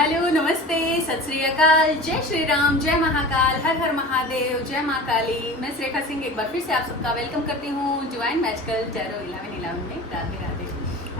Hello, नमस्ते, सत श्री अकाल, जय श्री राम, जय महाकाल, हर हर महादेव, जय माँ काली। मैं श्रेखा सिंह एक बार फिर से आप सबका वेलकम करती हूँ डिवाइन मैजिकल टैरो 11 में। राधे राधे।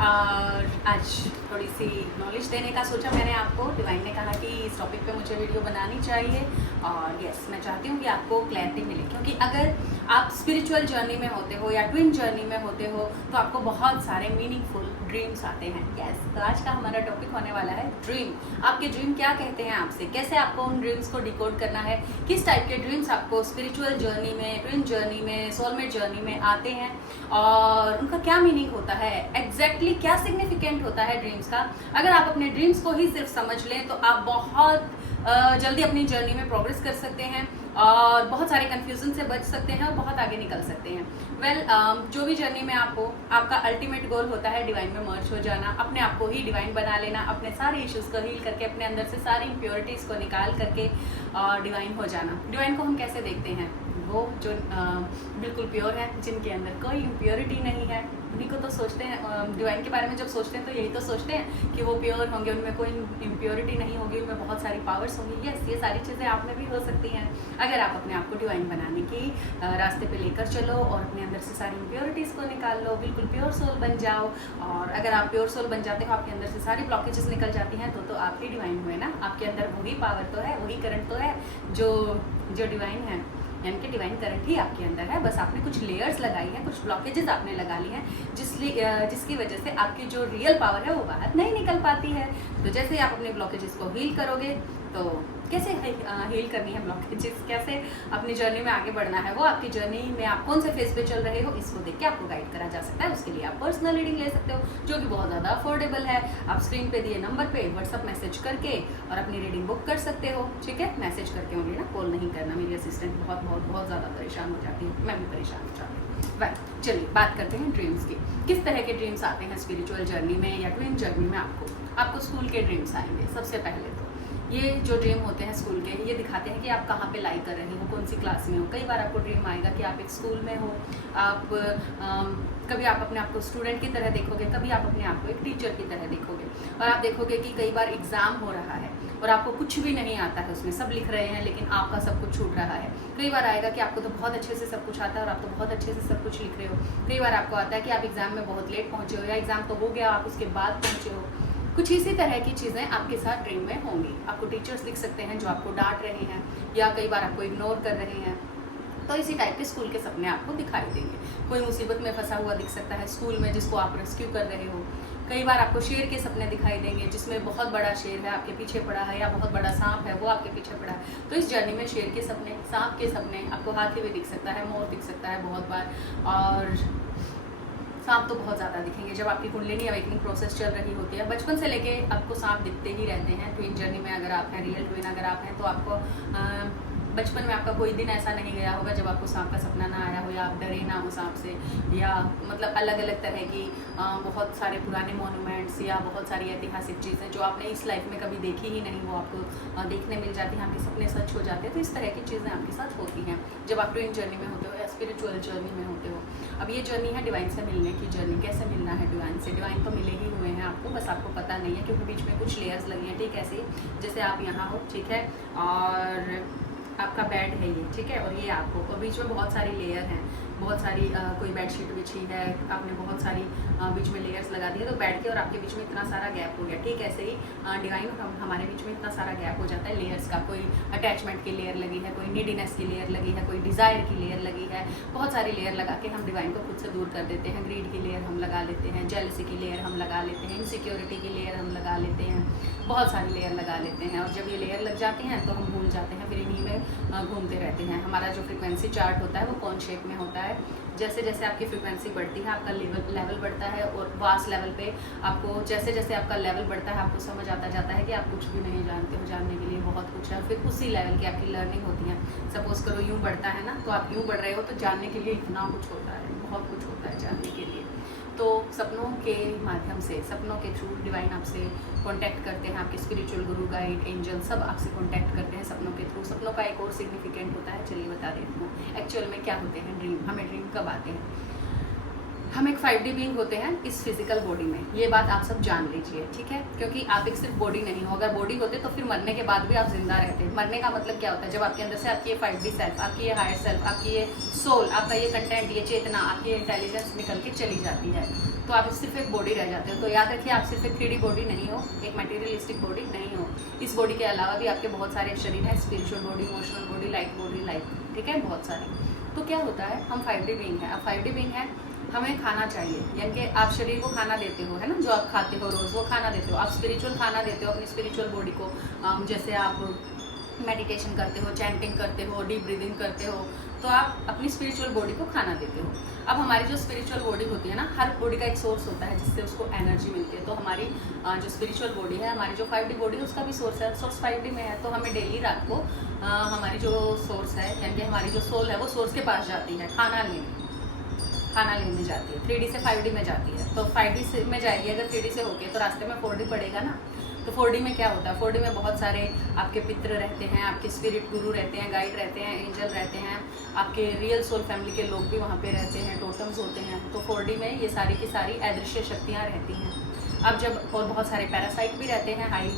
और आज थोड़ी सी नॉलेज देने का सोचा मैंने आपको। डिवाइन ने कहा कि इस टॉपिक पे मुझे वीडियो बनानी चाहिए और यस, मैं चाहती हूँ कि आपको क्लैरिटी मिले, क्योंकि अगर आप स्पिरिचुअल जर्नी में होते हो या ट्विन जर्नी में होते हो तो आपको बहुत सारे मीनिंगफुल ड्रीम्स आते हैं। यस, तो आज का हमारा टॉपिक होने वाला है ड्रीम। आपके ड्रीम क्या कहते हैं आपसे, कैसे आपको उन ड्रीम्स को डिकोड करना है, किस टाइप के ड्रीम्स आपको स्पिरिचुअल जर्नी में, ट्विन जर्नी में, सोलमेट जर्नी में आते हैं और उनका क्या मीनिंग होता है, एग्जैक्टली क्या सिग्निफिकेंट होता है ड्रीम्स का। अगर आप अपने ड्रीम्स को ही सिर्फ समझ लें तो आप बहुत जल्दी अपनी जर्नी में प्रोग्रेस कर सकते हैं और बहुत सारे कंफ्यूजन से बच सकते हैं और बहुत आगे निकल सकते हैं। वेल, जो भी जर्नी में आप हो, आपका अल्टीमेट गोल होता है डिवाइन में मर्ज हो जाना, अपने आप को ही डिवाइन बना लेना, अपने सारे इश्यूज को हील करके, अपने अंदर से सारी इम्प्योरिटीज़ को निकाल करके डिवाइन हो जाना। डिवाइन को हम कैसे देखते हैं? वो जो बिल्कुल प्योर है, जिनके अंदर कोई इम्प्योरिटी नहीं है, उन्हीं को तो सोचते हैं। डिवाइन के बारे में जब सोचते हैं तो यही तो सोचते हैं कि वो प्योर होंगे, उनमें कोई इम्प्योरिटी नहीं होगी, उनमें बहुत सारी पावर्स होंगी। यस, ये सारी चीज़ें आप में भी हो सकती हैं अगर आप अपने आप को डिवाइन बनाने की रास्ते पे लेकर चलो और अपने अंदर से सारी इम्प्योरिटीज़ को निकाल लो, बिल्कुल प्योर सोल बन जाओ। और अगर आप प्योर सोल बन जाते हो, आपके अंदर से सारी ब्लॉकेजेस निकल जाती हैं, तो आप ही डिवाइन हुए ना। आपके अंदर वही पावर तो है, वही करंट तो है जो डिवाइन है, यानी कि डिवाइन करंट ही आपके अंदर है। बस आपने कुछ लेयर्स लगाई हैं, कुछ ब्लॉकेजेस आपने लगा ली हैं, जिसकी वजह से आपकी जो रियल पावर है वो बाहर नहीं निकल पाती है। तो जैसे आप अपने ब्लॉकेजेस को हील करोगे, तो कैसे हील करनी है ब्लॉकेजेस, कैसे अपनी जर्नी में आगे बढ़ना है, वो आपकी जर्नी में आप कौन से फेज पे चल रहे हो इसको देख के आपको गाइड करा जा सकता है। उसके लिए आप पर्सनल रीडिंग ले सकते हो, जो कि बहुत ज़्यादा अफोर्डेबल है। आप स्क्रीन पे दिए नंबर पे व्हाट्सअप मैसेज करके और अपनी रीडिंग बुक कर सकते हो। ठीक है, मैसेज करके होंगे ना, कॉल नहीं करना। मेरी असिस्टेंट बहुत ज़्यादा परेशान हो जाती है, मैं भी परेशान हो जाती हूँ। वेल, चलिए बात करते हैं ड्रीम्स की। किस तरह के ड्रीम्स आते हैं स्पिरिचुअल जर्नी में या ट्विन जर्नी में? आपको स्कूल के ड्रीम्स आएंगे। सबसे पहले तो ये जो ड्रीम होते हैं स्कूल के, ये दिखाते हैं कि आप कहाँ पे लाई कर रहे हो, कौन सी क्लास में हो। कई बार आपको ड्रीम आएगा कि आप एक स्कूल में हो, आप कभी आप अपने आप को स्टूडेंट की तरह देखोगे, कभी आप अपने आप को एक टीचर की तरह देखोगे। और आप देखोगे कि कई बार एग्ज़ाम हो रहा है और आपको कुछ भी नहीं आता है, उसमें सब लिख रहे हैं लेकिन आपका सब कुछ छूट रहा है। कई बार आएगा कि आपको तो बहुत अच्छे से सब कुछ आता है और आप तो बहुत अच्छे से सब कुछ लिख रहे हो। कई बार आपको आता है कि आप एग्ज़ाम में बहुत लेट पहुँचे हो या एग्ज़ाम तो हो गया, आप उसके बाद पहुँचे हो। कुछ इसी तरह की चीज़ें आपके साथ ड्रीम में होंगी। आपको टीचर्स दिख सकते हैं जो आपको डांट रहे हैं या कई बार आपको इग्नोर कर रहे हैं। तो इसी टाइप के स्कूल के सपने आपको दिखाई देंगे। कोई मुसीबत में फंसा हुआ दिख सकता है स्कूल में, जिसको आप रेस्क्यू कर रहे हो। कई बार आपको शेर के सपने दिखाई देंगे, जिसमें बहुत बड़ा शेर है आपके पीछे पड़ा है या बहुत बड़ा सांप है वो आपके पीछे पड़ा है। तो इस जर्नी में शेर के सपने, सांप के सपने, आपको हाथी भी दिख सकता है, मोर दिख सकता है बहुत बार, और सांप तो बहुत ज़्यादा दिखेंगे जब आपकी कुंडलिनी अवेकनिंग प्रोसेस चल रही होती है। बचपन से लेके आपको सांप दिखते ही रहते हैं। ट्विन जर्नी में अगर आप हैं, रियल ट्विन अगर आप हैं, तो आपको बचपन में आपका कोई दिन ऐसा नहीं गया होगा जब आपको सांप का सपना ना आया हो या आप डरे ना हो सांप से। या मतलब अलग अलग तरह की बहुत सारे पुराने मोनूमेंट्स या बहुत सारी ऐतिहासिक चीज़ें जो आपने इस लाइफ में कभी देखी ही नहीं, वो आपको देखने मिल जाती हैं, आपके सपने सच हो जाते हैं। तो इस तरह की चीज़ें आपके साथ होती हैं जब आप ट्विन जर्नी में होते हो या स्पिरिचुअल जर्नी में होते हो। अब ये जर्नी है डिवाइन से मिलने की जर्नी। कैसे मिलना है डिवाइन से? डिवाइन तो मिले ही हुए हैं आपको, बस आपको पता नहीं है क्योंकि बीच में कुछ लेयर्स लगी हैं। ठीक, ऐसे जैसे आप यहाँ हो, ठीक है, और आपका बेड है ये, ठीक है, और ये आपको, और बीच में बहुत सारी लेयर हैं, बहुत सारी कोई बेडशीट बिछी है, आपने बहुत सारी बीच में लेयर्स लगा दी है, तो बेड के और आपके बीच में इतना सारा गैप हो गया। ठीक, ऐसे ही डिवाइन हमारे बीच में इतना सारा गैप हो जाता है लेयर्स का। कोई अटैचमेंट की लेयर लगी है, कोई नीडीनेस की लेयर लगी है, कोई डिज़ायर की लेयर लगी है, बहुत सारी लेयर लगा के हम डिवाइन को खुद से दूर कर देते हैं। ग्रीड की लेयर हम लगा लेते हैं, जेलसी की लेयर हम लगा लेते हैं, इनसिक्योरिटी की लेयर हम लगा लेते हैं, बहुत सारी लेयर लगा लेते हैं। और जब ये लेयर लग जाती हैं तो हम भूल जाते हैं, फिर इन्हीं में घूमते रहते हैं। हमारा जो फ्रीक्वेंसी चार्ट होता है वो कौन शेप में होता है। जैसे जैसे आपकी फ्रीक्वेंसी बढ़ती है, आपका लेवल बढ़ता है, और वास्ट लेवल पे आपको जैसे जैसे आपका लेवल बढ़ता है आपको समझ आता जाता है कि आप कुछ भी नहीं जानते हो, जानने के लिए बहुत कुछ है। फिर उसी लेवल की आपकी लर्निंग होती है। सपोज करो यूँ बढ़ता है ना, तो आप यूँ बढ़ रहे हो तो जानने के लिए इतना कुछ होता है, बहुत कुछ होता है जानने के लिए। तो सपनों के माध्यम से, सपनों के थ्रू डिवाइन आपसे कांटेक्ट करते हैं। आपके स्पिरिचुअल गुरु, गाइड, एंजल सब आपसे कांटेक्ट करते हैं सपनों के थ्रू। सपनों का एक और सिग्निफिकेंट होता है, चलिए बता देती हूँ एक्चुअल में क्या होते हैं ड्रीम, हमें ड्रीम कब आते हैं। हम एक 5D बीइंग होते हैं इस फिजिकल बॉडी में, ये बात आप सब जान लीजिए, ठीक है। क्योंकि आप एक सिर्फ बॉडी नहीं हो, अगर बॉडी होते तो फिर मरने के बाद भी आप जिंदा रहते। मरने का मतलब क्या होता है, जब आपके अंदर से आपकी ये 5D सेल्फ, आपकी ये हायर सेल्फ, आपकी ये सोल, आपका ये कंटेंट, ये चेतना, आपकी इंटेलिजेंस निकल के चली जाती है, तो आप सिर्फ एक बॉडी रह जाते हो। तो याद रखिए, आप सिर्फ एक 3D बॉडी नहीं हो, एक मटेरियलिस्टिक बॉडी नहीं हो। इस बॉडी के अलावा भी आपके बहुत सारे शरीर हैं, spiritual body, emotional body, life, ठीक है, बहुत सारे। तो क्या होता है, हम 5D बीइंग है। अब 5D बीइंग है, हमें खाना चाहिए, यानी कि आप शरीर को खाना देते हो, है ना, जो आप खाते हो रोज़ वो खाना देते हो। आप स्पिरिचुअल खाना देते हो अपनी स्पिरिचुअल बॉडी को, जैसे आप मेडिटेशन करते हो, चैंटिंग करते हो, डीप ब्रीदिंग करते हो, तो आप अपनी स्पिरिचुअल बॉडी को खाना देते हो। अब हमारी जो स्पिरिचुअल बॉडी होती है ना, हर बॉडी का एक सोर्स होता है जिससे उसको एनर्जी मिलती है। तो हमारी जो स्पिरिचुअल बॉडी है, हमारी जो 5D बॉडी है, उसका भी सोर्स है, सोर्स 5D में है। तो हमें डेली रात को हमारी जो सोर्स है, यानी कि हमारी जो सोल है, वो सोर्स के पास जाती है, खाना लेने जाती है। 3D से 5D में जाती है, तो 5D से में जाएगी अगर 3D से होके, तो रास्ते में 4D पड़ेगा ना। तो 4D में क्या होता है, 4D में बहुत सारे आपके पितर रहते हैं, आपके स्पिरिट गुरु रहते हैं, गाइड रहते हैं, एंजल रहते हैं, आपके रियल सोल फैमिली के लोग भी वहाँ पे रहते हैं, टोटम्स होते हैं। तो 4D में ये सारी की सारी अदृश्य शक्तियाँ रहती हैं। अब जब और बहुत सारे पैरासाइट भी रहते हैं हाई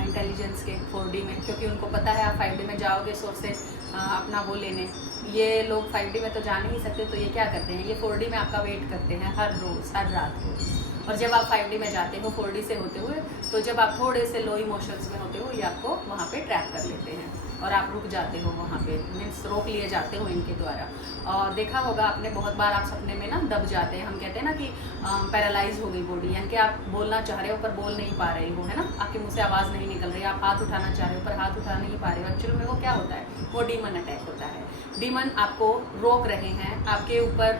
इंटेलिजेंस के 4D में, क्योंकि उनको पता है आप 5D में जाओगे सोर्स से अपना वो लेने। ये लोग 5D में तो जा नहीं सकते, तो ये क्या करते हैं, ये 4D में आपका वेट करते हैं हर रोज़, हर रात को। और जब आप 5D में जाते हो 4D से होते हुए, तो जब आप थोड़े से लो इमोशंस में होते हो, ये आपको वहाँ पे ट्रैप कर लेते हैं और आप रुक जाते हो वहाँ पे, मीन्स रोक लिए जाते हो इनके द्वारा। और देखा होगा आपने, बहुत बार आप सपने में ना दब जाते हैं। हम कहते हैं ना कि पैरालाइज हो गई बॉडी, यानी कि आप बोलना चाह रहे हो पर बोल नहीं पा रहे हो, है ना, आपके मुँह से आवाज़ नहीं निकल रही, आप हाथ उठाना चाह रहे हो पर हाथ उठा नहीं पा रहे हो। एक्चुअली में वो क्या होता है, वो डीमन अटैक होता है। डीमन आपको रोक रहे हैं, आपके ऊपर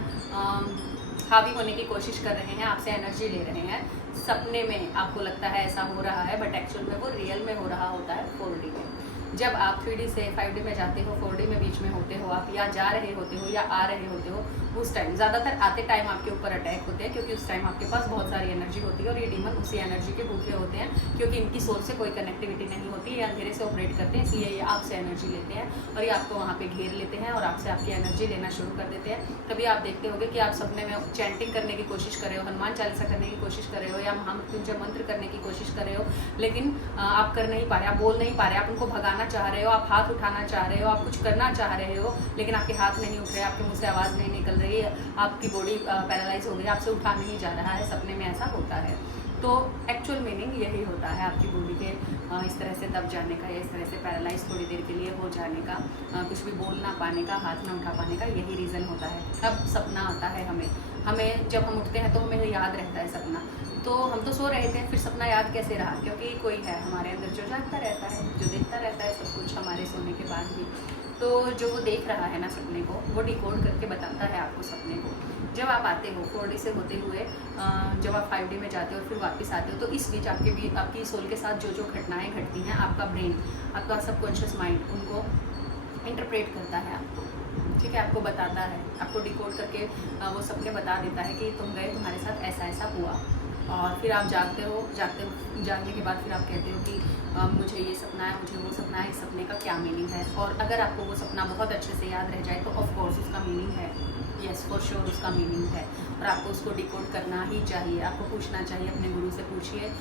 हावी होने की कोशिश कर रहे हैं, आपसे एनर्जी ले रहे हैं। सपने में आपको लगता है ऐसा हो रहा है, बट एक्चुअल में वो रियल में हो रहा होता है 4D में। जब आप 3D से 5D में जाते हो, 4D में बीच में होते हो, आप या जा रहे होते हो या आ रहे होते हो, उस टाइम ज़्यादातर आते टाइम आपके ऊपर अटैक होते हैं, क्योंकि उस टाइम आपके पास बहुत सारी एनर्जी होती है और ये डीमन उसी एनर्जी के भूखे होते हैं, क्योंकि इनकी सोर्स से कोई कनेक्टिविटी नहीं होती, ये अंधेरे से ऑपरेट करते हैं, इसलिए ये आपसे एनर्जी लेते हैं और ये आपको वहाँ पे घेर लेते हैं और आपसे आपकी एनर्जी लेना शुरू कर देते हैं। कभी आप देखते होंगे कि आप सपने में चैंटिंग करने की कोशिश कर रहे हो, हनुमान चालीसा करने की कोशिश कर रहे हो या महामृत्युंजय मंत्र करने की कोशिश कर रहे हो, लेकिन आप कर नहीं पा रहे, आप बोल नहीं पा रहे, आप उनको भगाना चाह रहे हो, आप हाथ उठाना चाह रहे हो, आप कुछ करना चाह रहे हो, लेकिन आपके हाथ नहीं उठ रहे, आपके मुंह से आवाज़ नहीं निकल रही है, आपकी बॉडी पैरालाइज हो गई, आपसे उठा नहीं जा रहा है। सपने में ऐसा होता है। तो एक्चुअल मीनिंग यही होता है आपकी बॉडी के इस तरह से दब जाने का या इस तरह से पैरालाइज थोड़ी देर के लिए हो जाने का, कुछ भी बोल ना पाने का, हाथ ना उठा पाने का, यही रीज़न होता है। अब सपना आता है हमें जब हम उठते हैं तो हमें याद रहता है सपना। तो हम तो सो रहे थे, फिर सपना याद कैसे रहा, क्योंकि कोई है हमारे अंदर जो जागता रहता है, जो देखता रहता है सब कुछ हमारे सोने के बाद भी। तो जो वो देख रहा है ना सपने को, वो डिकोड करके बताता है आपको सपने को। जब आप आते हो 4D से होते हुए, जब आप 5D में जाते हो फिर वापस आते हो, तो इस बीच आपकी सोल के साथ जो जो घटनाएं घटती हैं, आपका ब्रेन, आपका सबकॉन्शियस माइंड उनको इंटरप्रेट करता है आपको, ठीक है, आपको बताता है, आपको डिकोड करके वो सपने बता देता है कि तुम गए, तुम्हारे साथ ऐसा ऐसा हुआ। और फिर आप जागने के बाद फिर आप कहते हो कि मुझे ये सपना है, मुझे वो सपना है, इस सपने का क्या मीनिंग है। और अगर आपको वो सपना बहुत अच्छे से याद रह जाए तो ऑफ कोर्स उसका मीनिंग है, यस फॉर श्योर उसका मीनिंग है, और आपको उसको डिकोड करना ही चाहिए। आपको पूछना चाहिए, अपने गुरु से पूछिए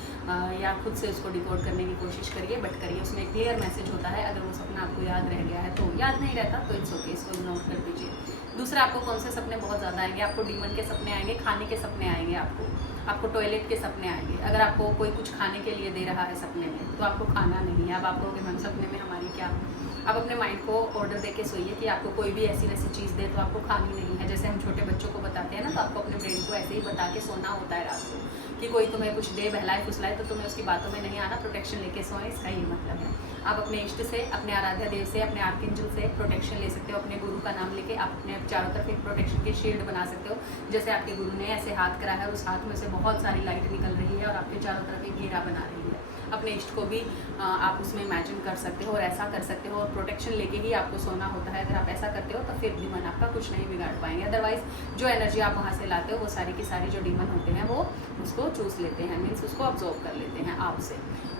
या खुद से उसको डिकोड करने की कोशिश करिए, बट करिए। उसमें एक क्लियर मैसेज होता है। अगर वो सपना आपको याद रह गया है तो याद नहीं रहता तो इट्स ओके, इसको इग्नोर कर दीजिए। दूसरा, आपको कौन से सपने बहुत ज़्यादा आएंगे, आपको डीमन के सपने आएंगे, खाने के सपने आएंगे, आपको टॉयलेट के सपने आएंगे। अगर आपको कोई कुछ खाने के लिए दे रहा है सपने में तो आपको खाना नहीं है। अब आप कहोगे मैम सपने में हमारी क्या, आप अपने माइंड को ऑर्डर दे के सोइए कि आपको कोई भी ऐसी वैसी चीज़ दे तो आपको खानी नहीं है। जैसे हम छोटे बच्चों को बताते हैं ना, तो आपको अपने ब्रेन को ऐसे ही बता के सोना होता है रात को, कि कोई तुम्हें कुछ दे, बहलाए फुसलाए, तो तुम्हें उसकी बातों में नहीं आना, प्रोटेक्शन लेके सोएं, इसका ये मतलब है। आप अपने इष्ट से, अपने आराध्य देव से, अपने आर्कएंजल से प्रोटेक्शन ले सकते हो। अपने गुरु का नाम लेके आप अपने चारों तरफ एक प्रोटेक्शन की शील्ड बना सकते हो। जैसे आपके गुरु ने ऐसे हाथ करा है और उस हाथ में से बहुत सारी लाइट निकल रही है और आपके चारों तरफ एक घेरा बना रही है। अपने इष्ट को भी आप उसमें इमेजिन कर सकते हो और ऐसा कर सकते हो, और प्रोटेक्शन लेके ही आपको सोना होता है। अगर आप ऐसा करते हो तो फिर डीमन आपका कुछ नहीं बिगाड़ पाएंगे। अदरवाइज जो एनर्जी आप वहाँ से लाते हो वो सारी की सारी जो डीमन होते हैं वो उसको चूस लेते हैं, मीन्स उसको ऑब्जॉर्व कर लेते हैं आपसे।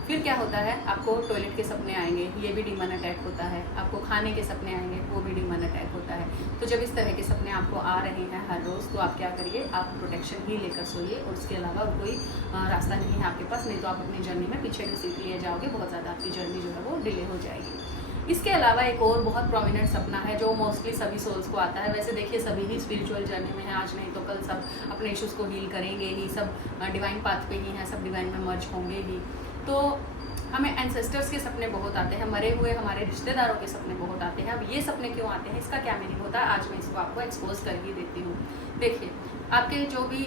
फिर क्या होता है, आपको टॉयलेट के सपने आएंगे, ये भी डीमन अटैक होता है। आपको खाने के सपने आएंगे, वो भी डीमन अटैक होता है। तो जब इस तरह के सपने आपको आ रहे हैं हर रोज़, तो आप क्या करिए, आप प्रोटेक्शन ही लेकर सोइए, और उसके अलावा कोई रास्ता नहीं है आपके पास, नहीं तो आप अपनी जर्नी में पीछे घसीट लिए जाओगे, बहुत ज़्यादा आपकी जर्नी जो है वो डिले हो जाएगी। इसके अलावा एक और बहुत प्रोमिनेंट सपना है जो मोस्टली सभी सोल्स को आता है। वैसे देखिए सभी ही स्पिरिचुअल जर्नी में है, आज नहीं तो कल सब अपने इश्यूज़ को हील करेंगे ही, सब डिवाइन पाथ पे ही हैं, सब डिवाइन में मर्ज होंगे ही। तो हमें एंसेस्टर्स के सपने बहुत आते हैं, मरे हुए हमारे रिश्तेदारों के सपने बहुत आते हैं। अब ये सपने क्यों आते हैं, इसका क्या मीनिंग होता है, आज मैं इसको आपको एक्सपोज कर ही देती हूँ। देखिए, आपके जो भी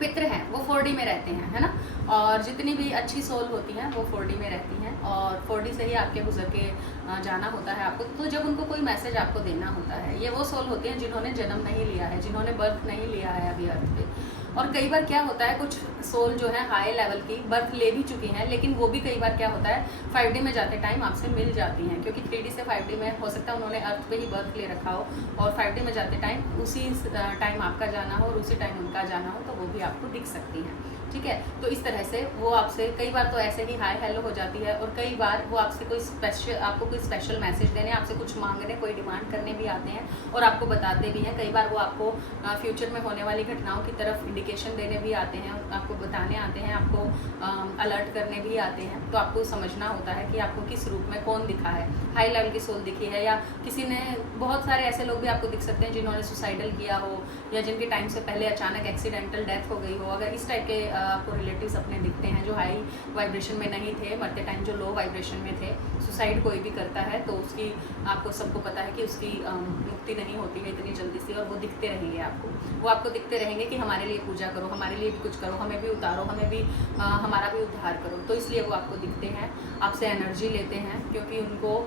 पितृ हैं वो 4D में रहते हैं, है ना, और जितनी भी अच्छी सोल होती हैं वो 4D में रहती हैं, और 4D से ही आपके गुजर के जाना होता है आपको। तो जब उनको कोई मैसेज आपको देना होता है, ये वो सोल होती हैं जिन्होंने जन्म नहीं लिया है, जिन्होंने बर्थ नहीं लिया है अभी अर्थ पे। और कई बार क्या होता है, कुछ सोल जो है हाई लेवल की बर्थ ले भी चुकी हैं, लेकिन वो भी कई बार क्या होता है 5D में जाते टाइम आपसे मिल जाती हैं, क्योंकि 3D से 5D में हो सकता है उन्होंने अर्थ पे ही बर्थ ले रखा हो, और 5D में जाते टाइम उसी टाइम आपका जाना हो और उसी टाइम उनका जाना हो, तो वो भी आपको दिख सकती हैं। ठीक है, तो इस तरह से वो आपसे कई बार तो ऐसे ही हाय हेलो हो जाती है, और कई बार वो आपसे आपको कोई स्पेशल मैसेज देने, आपसे कुछ मांगने, कोई डिमांड करने भी आते हैं, और आपको बताते भी हैं। कई बार वो आपको फ्यूचर में होने वाली घटनाओं की तरफ इंडिकेशन देने भी आते हैं, आपको बताने आते हैं, आपको अलर्ट करने भी आते हैं। तो आपको समझना होता है कि आपको किस रूप में कौन दिखा है, हाई लेवल की सोल दिखी है, या किसी ने, बहुत सारे ऐसे लोग भी आपको दिख सकते हैं जिन्होंने सुसाइडल किया हो, या जिनके टाइम से पहले अचानक एक्सीडेंटल डेथ हो गई हो। अगर इस टाइप के आपको रिलेटिव्स अपने दिखते हैं जो हाई वाइब्रेशन में नहीं थे, मरते टाइम जो लो वाइब्रेशन में थे, सुसाइड कोई भी करता है तो उसकी, आपको सबको पता है कि उसकी मुक्ति नहीं होती है इतनी जल्दी से, और वो दिखते रहेंगे आपको। वो आपको दिखते रहेंगे कि हमारे लिए पूजा करो, हमारे लिए भी कुछ करो, हमें भी उतारो, हमें भी हमारा भी उद्धार करो। तो इसलिए वो आपको दिखते हैं, आपसे एनर्जी लेते हैं, क्योंकि उनको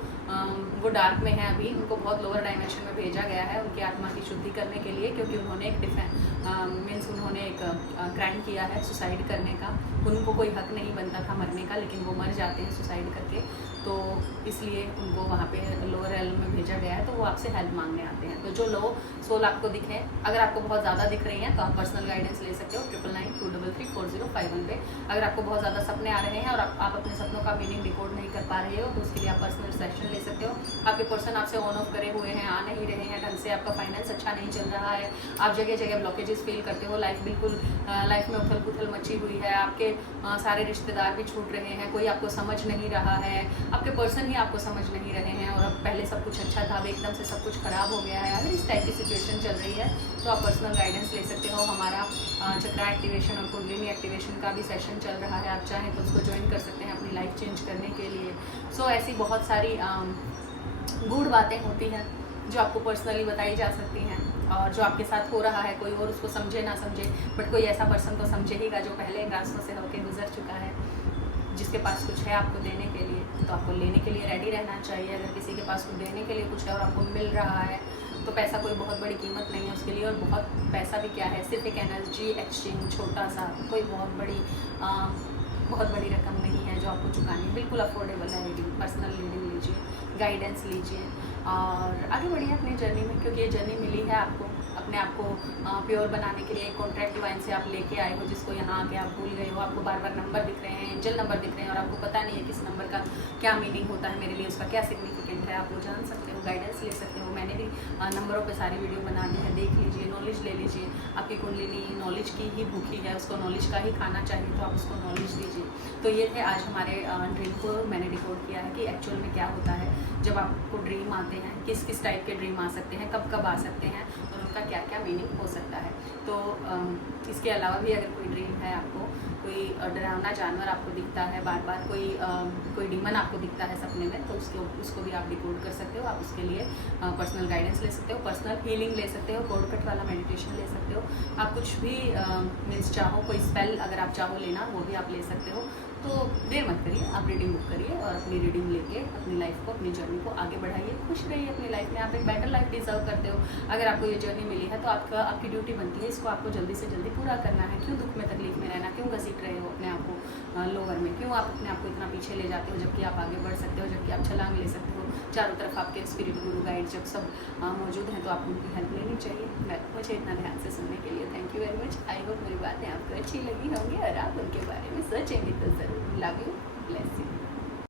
वो डार्क में है अभी, उनको बहुत लोअर डायमेंशन में भेजा गया है उनकी आत्मा की शुद्धि करने के लिए, क्योंकि उन्होंने एक मीन्स उन्होंने एक क्राइम किया है सुसाइड करने का। उनको कोई हक नहीं बनता था मरने का, लेकिन वो मर जाते हैं सुसाइड करके, तो इसलिए उनको वहाँ पे लोअर एल में भेजा गया है। तो वो आपसे हेल्प मांगने आते हैं। तो जो लो सोल आपको दिखे, अगर आपको बहुत ज़्यादा दिख रही हैं तो आप पर्सनल गाइडेंस ले सकते हो 9992334051 पे। अगर आपको बहुत ज़्यादा सपने आ रहे हैं और आप अपने सपनों का मीनिंग डिकोड नहीं कर पा रहे हो, तो उसके लिए आप पर्सनल सेशन ले सकते हो। आपके पर्सन आपसे ऑन ऑफ करे हुए हैं, आ नहीं रहे हैं ढंग से, आपका फाइनेंस अच्छा नहीं चल रहा है, आप जगह जगह ब्लॉकेजेस फील करते हो, लाइफ बिल्कुल लाइफ में उथल पुथल मची हुई है, आपके सारे रिश्तेदार भी छूट रहे हैं, कोई आपको समझ नहीं रहा है, आपके पर्सन ही आपको समझ नहीं रहे हैं, और अब पहले सब कुछ अच्छा था, अब एकदम से सब कुछ ख़राब हो गया है। अगर इस टाइप की सिचुएशन चल रही है तो आप पर्सनल गाइडेंस ले सकते हो। हमारा चक्रा एक्टिवेशन और कुंडलिनी एक्टिवेशन का भी सेशन चल रहा है, आप चाहें तो उसको ज्वाइन कर सकते हैं अपनी लाइफ चेंज करने के लिए। सो ऐसी बहुत सारी गूढ़ बातें होती हैं जो आपको पर्सनली बताई जा सकती हैं, और जो आपके साथ हो रहा है कोई और उसको समझे ना समझे, बट कोई ऐसा पर्सन तो समझेगा जो पहले इन रास्तों से होकर गुजर चुका है, जिसके पास कुछ है आपको देने के लिए, तो आपको लेने के लिए रेडी रहना चाहिए। अगर किसी के पास कुछ देने के लिए कुछ है और आपको मिल रहा है, तो पैसा कोई बहुत बड़ी कीमत नहीं है उसके लिए, और बहुत पैसा भी क्या है, सिर्फ एक एनर्जी एक्सचेंज, छोटा सा, कोई बहुत बड़ी रकम नहीं है जो आपको चुकानी है। बिल्कुल अफोर्डेबल है रीडिंग, पर्सनल रीडिंग लीजिए, गाइडेंस लीजिए और आगे बढ़िए अपनी जर्नी में, क्योंकि ये जर्नी मिली है आपको अपने आप को प्योर बनाने के लिए। एक कॉन्ट्रैक्ट डिवाइन से आप लेके आए हो, जिसको यहाँ आके आप भूल गए हो, आपको बार बार नंबर दिख रहे हैं, एंजल नंबर दिख रहे हैं, और आपको पता नहीं है किस नंबर का क्या मीनिंग होता है मेरे लिए, उसका क्या सिग्निफिकेंट है, आप वो जान सकते हो, गाइडेंस ले सकते हो। मैंने भी नंबरों पे सारी वीडियो बना दी है, देख लीजिए, नॉलेज ले लीजिए। आपकी कुंडलिनी नॉलेज की ही भूखी है, उसको नॉलेज का ही खाना चाहिए, तो आप उसको नॉलेज दीजिए। तो ये थे आज हमारे ड्रीम को मैंने डिकोड किया है कि एक्चुअल में क्या होता है जब आपको ड्रीम आते हैं, किस किस टाइप के ड्रीम आ सकते हैं, कब कब आ सकते हैं, और उनका क्या क्या मीनिंग हो सकता है। तो इसके अलावा भी अगर कोई ड्रीम है, आपको कोई डरावना जानवर आपको दिखता है बार बार, कोई डीमन आपको दिखता है सपने में, तो उसको भी आप डिकोड कर सकते हो। आप उसके लिए पर्सनल गाइडेंस ले सकते हो, पर्सनल हीलिंग ले सकते हो, कोड कट वाला मेडिटेशन ले सकते हो। आप कुछ भी मीन्स चाहो, कोई स्पेल अगर आप चाहो लेना, वो भी आप ले सकते हो। तो देर मत करिए, आप रीडिंग बुक करिए और अपनी रीडिंग लेके अपनी लाइफ को, अपनी जर्नी को आगे बढ़ाइए, खुश रहिए अपनी लाइफ में। आप एक बेटर लाइफ डिजर्व करते हो। अगर आपको ये जर्नी मिली है तो आपकी ड्यूटी बनती है इसको आपको जल्दी से जल्दी पूरा करना है। क्यों दुख में तकलीफ में रहना, क्यों घसीट रहे हो अपने आप को लोअर में, क्यों आप अपने आप को इतना पीछे ले जाते हो, जबकि आप आगे बढ़ सकते हो, जबकि आप छलांग ले सकते हो। चारों तरफ आपके स्पिरिट गुरु गाइड जब सब मौजूद हैं, तो आपको उनकी हेल्प लेनी चाहिए। मुझे इतना ध्यान से सुनने के लिए thank you very much. I hope मेरी बातें आपको अच्छी लगी होंगी और आप उनके बारे में सोचेंगे तो लव यू, ब्लेस यू।